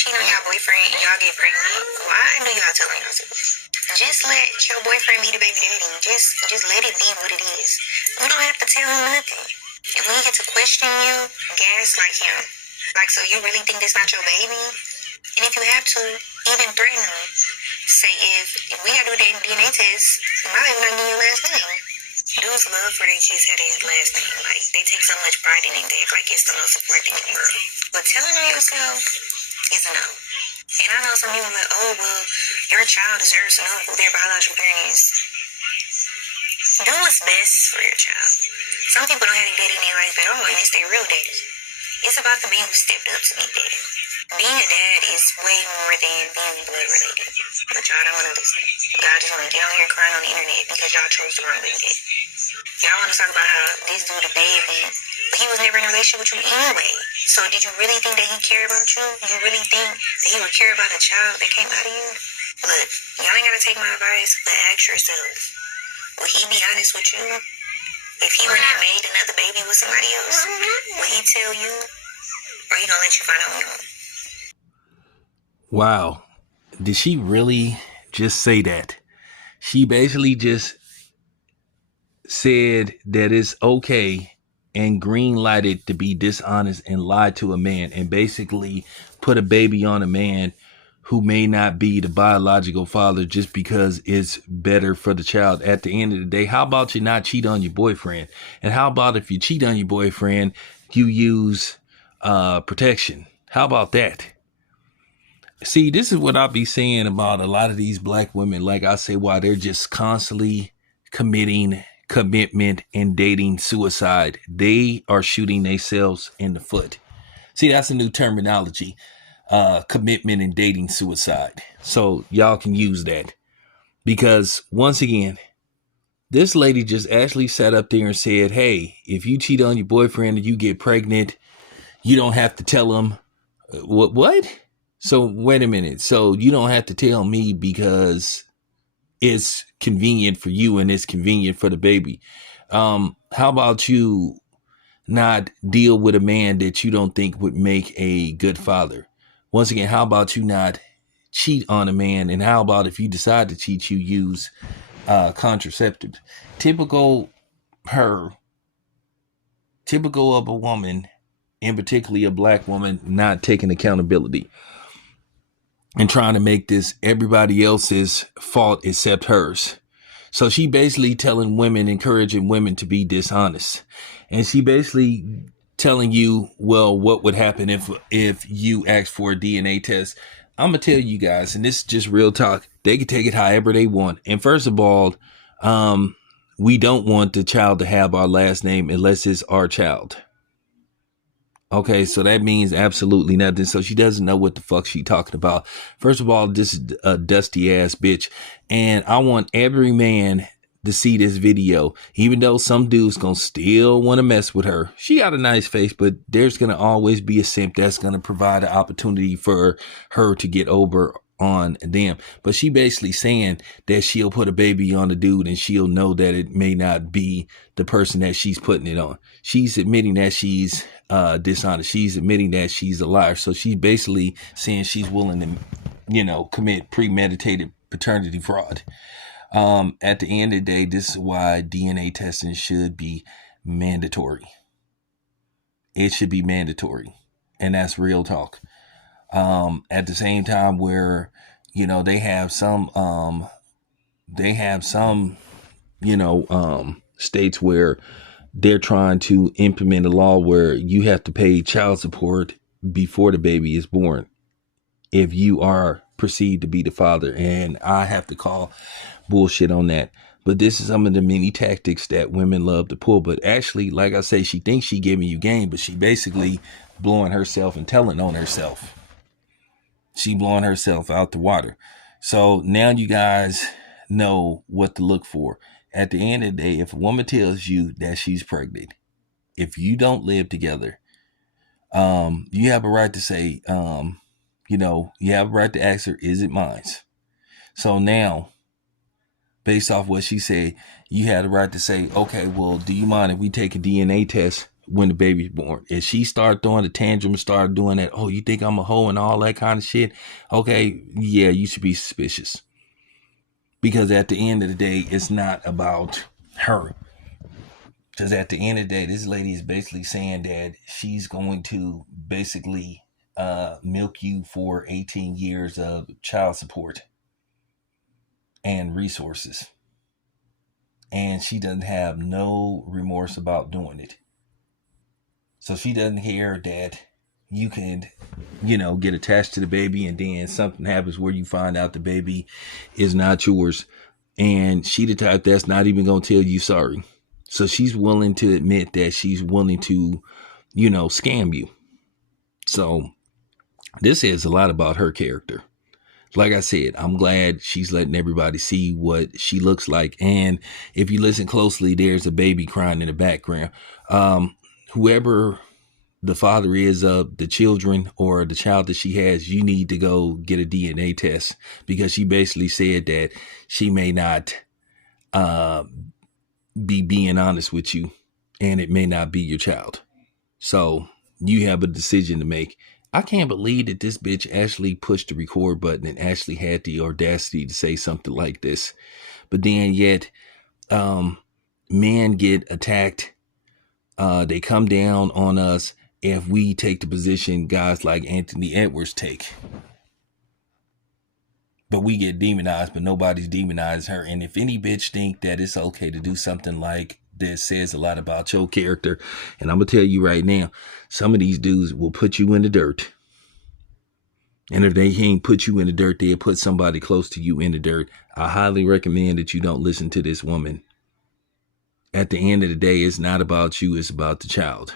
cheat on y'all boyfriend and y'all get pregnant, why do y'all tell on yourself? Just let your boyfriend be the baby daddy. Just let it be what it is. You don't have to tell him nothing. And when he gets to question you, gaslight him. Like, so you really think this not your baby? And if you have to, even threaten him. Say, if we gotta do that DNA test, my baby not getting your last name. Dudes love for their kids have their last name. Like, they take so much pride in it. They act like it's the most important thing in the world. But telling on yourself is a no. And I know some people are like, oh, well, your child deserves to know who their biological parent is. Do what's best for your child. Some people don't have a daddy in their life at all, and it's their real daddy. It's about the man who stepped up to be daddy. Being a dad is way more than being blood related. But y'all don't want to listen. Y'all just want to get on here crying on the internet because y'all chose the wrong way to get. Y'all want to talk about how this dude a baby, but he was never in a relationship with you anyway. So did you really think that he cared about you? You really think that he would care about a child that came out of you? Look, y'all ain't got to take my advice, but ask yourself, will he be honest with you? If he went and made another baby with somebody else, will he tell you? Or he gonna let you find out on your own? Wow. Did she really just say that? She basically just said that it's okay and green lighted to be dishonest and lie to a man and basically put a baby on a man who may not be the biological father just because it's better for the child. At the end of the day, how about you not cheat on your boyfriend? And how about if you cheat on your boyfriend, you use protection? How about that? See, this is what I'll be saying about a lot of these black women. Like I say, why they're just constantly committing commitment and dating suicide. They are shooting themselves in the foot. See, that's a new terminology. Commitment and dating suicide. So y'all can use that. Because once again, this lady just actually sat up there and said, hey, if you cheat on your boyfriend and you get pregnant, you don't have to tell him. What? So wait a minute. So you don't have to tell me because it's convenient for you and it's convenient for the baby. How about you not deal with a man that you don't think would make a good father? Once again, how about you not cheat on a man? And how about if you decide to cheat, you use contraceptives? Typical of a woman, and particularly a black woman, not taking accountability and trying to make this everybody else's fault except hers. So she basically telling women, encouraging women to be dishonest. And she basically telling you, well, what would happen if you asked for a DNA test? I'm going to tell you guys, and this is just real talk, they can take it however they want. And first of all, we don't want the child to have our last name unless it's our child. Okay, so that means absolutely nothing. So she doesn't know what the fuck she talking about. First of all, this is a dusty ass bitch. And I want every man to see this video, even though some dudes gonna still want to mess with her. She got a nice face, but there's gonna always be a simp that's gonna provide an opportunity for her to get over on them. But she basically saying that she'll put a baby on the dude and she'll know that it may not be the person that she's putting it on. She's admitting that she's dishonest. She's admitting that she's a liar. So she's basically saying she's willing to, commit premeditated paternity fraud. At the end of the day, this is why DNA testing should be mandatory. It should be mandatory. And that's real talk. At the same time where, they have some states where they're trying to implement a law where you have to pay child support before the baby is born if you are perceived to be the father. And I have to call bullshit on that. But this is some of the many tactics that women love to pull. But actually, like I say, she thinks she giving you game, but she basically blowing herself and telling on herself. She blowing herself out the water. So now you guys know what to look for. At the end of the day, if a woman tells you that she's pregnant, if you don't live together, you have a right to say, you have a right to ask her, is it mine? So now, based off what she said, you had a right to say, okay, well, do you mind if we take a DNA test? when the baby's born. If she start throwing the tantrum, start doing that, oh, you think I'm a hoe and all that kind of shit, okay, yeah, you should be suspicious. Because at the end of the day, it's not about her. Because at the end of the day, this lady is basically saying that she's going to basically milk you for 18 years of child support and resources. And she doesn't have no remorse about doing it. So she doesn't care that you can, get attached to the baby and then something happens where you find out the baby is not yours. And she the type that's not even going to tell you sorry. So she's willing to admit that she's willing to, scam you. So this says a lot about her character. Like I said, I'm glad she's letting everybody see what she looks like. And if you listen closely, there's a baby crying in the background. Whoever the father is of the children or the child that she has, you need to go get a DNA test, because she basically said that she may not be being honest with you, and it may not be your child. So you have a decision to make. I can't believe that this bitch actually pushed the record button and actually had the audacity to say something like this. But then yet, men get attacked. They come down on us if we take the position guys like Anthony Edwards take. But we get demonized, but nobody's demonized her. And if any bitch think that it's okay to do something like this, says a lot about your character. And I'm going to tell you right now, some of these dudes will put you in the dirt. And if they ain't put you in the dirt, they'll put somebody close to you in the dirt. I highly recommend that you don't listen to this woman. At the end of the day, it's not about you, it's about the child.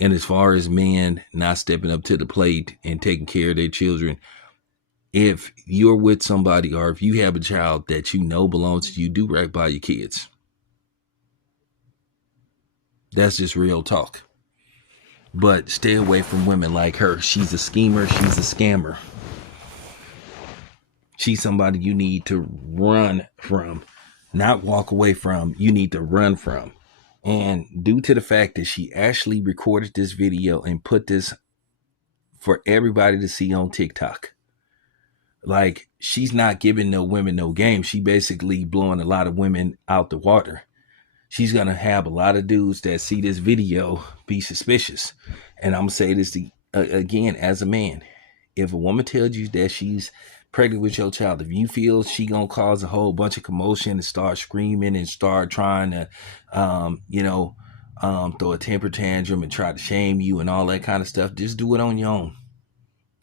And as far as men not stepping up to the plate and taking care of their children, if you're with somebody or if you have a child that you know belongs to you, do right by your kids. That's just real talk. But stay away from women like her. She's a schemer. She's a scammer. She's somebody you need to run from, not walk away from. You need to run from. And due to the fact that she actually recorded this video and put this for everybody to see on TikTok, like, she's not giving no women no game. She basically blowing a lot of women out the water. She's going to have a lot of dudes that see this video be suspicious. And I'm going to say this again as a man. If a woman tells you that she's pregnant with your child, if you feel she going to cause a whole bunch of commotion and start screaming and start trying to, throw a temper tantrum and try to shame you and all that kind of stuff, just do it on your own.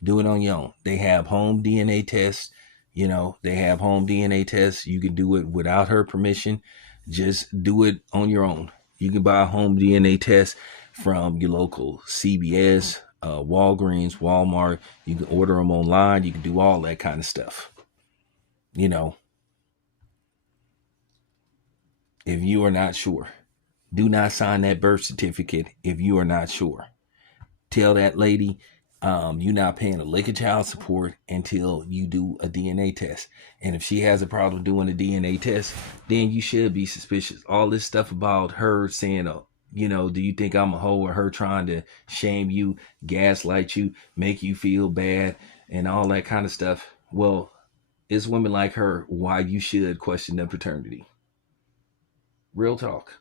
Do it on your own. They have home DNA tests. They have home DNA tests. You can do it without her permission. Just do it on your own. You can buy a home DNA test from your local CVS, Walgreens, Walmart. You can order them online. You can do all that kind of stuff. If you are not sure, do not sign that birth certificate if you are not sure. Tell that lady, you're not paying a lick of child support until you do a DNA test. And if she has a problem doing a DNA test, then you should be suspicious. All this stuff about her saying, do you think I'm a hoe, or her trying to shame you, gaslight you, make you feel bad, and all that kind of stuff. Well, it's women like her why you should question the paternity. Real talk.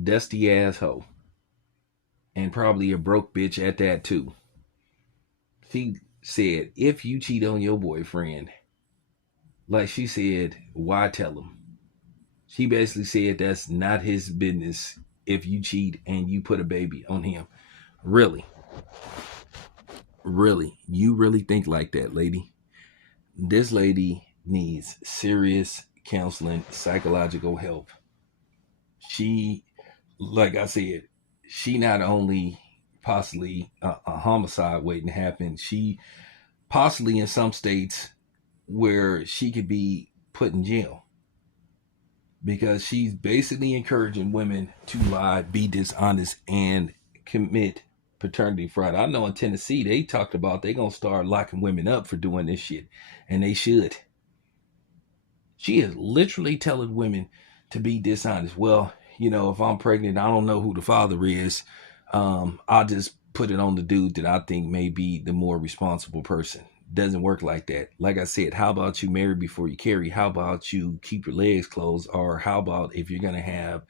Dusty asshole. And probably a broke bitch at that too. She said, if you cheat on your boyfriend, like she said, why tell him? She basically said that's not his business if you cheat and you put a baby on him. Really? Really? You really think like that, lady? This lady needs serious counseling, psychological help. She, like I said, she not only possibly a homicide waiting to happen, she possibly in some states where she could be put in jail, because she's basically encouraging women to lie, be dishonest, and commit paternity fraud. I know in Tennessee they talked about they gonna start locking women up for doing this shit, and they should. She is literally telling women to be dishonest. Well, if I'm pregnant, I don't know who the father is. I'll just put it on the dude that I think may be the more responsible person. Doesn't work like that. Like I said, how about you marry before you carry? How about you keep your legs closed? Or how about if you're going to have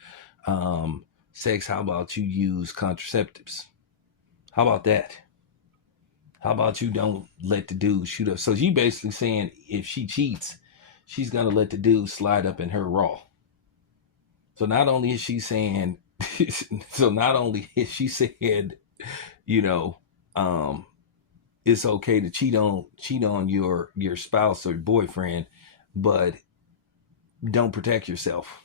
sex, how about you use contraceptives? How about that? How about you don't let the dude shoot up? So she basically saying if she cheats, she's going to let the dude slide up in her raw. So not only is she saying, so not only is she said, you know, it's okay to cheat on your spouse or boyfriend, but don't protect yourself.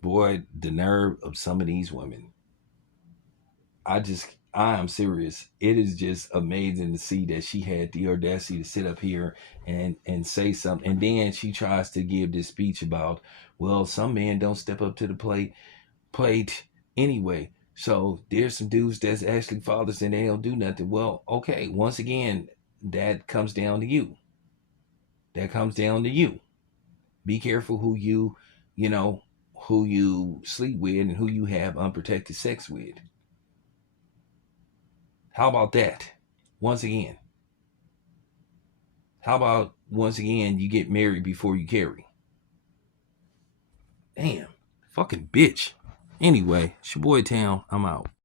Boy, the nerve of some of these women. I am serious. It is just amazing to see that she had the audacity to sit up here and say something. And then she tries to give this speech about, well, some men don't step up to the plate anyway. So there's some dudes that's actually fathers and they don't do nothing. Well, okay, once again, that comes down to you. That comes down to you. Be careful you know, who you sleep with and who you have unprotected sex with. How about that? Once again. How about once again you get married before you carry? Damn. Fucking bitch. Anyway, it's your boy Town. I'm out.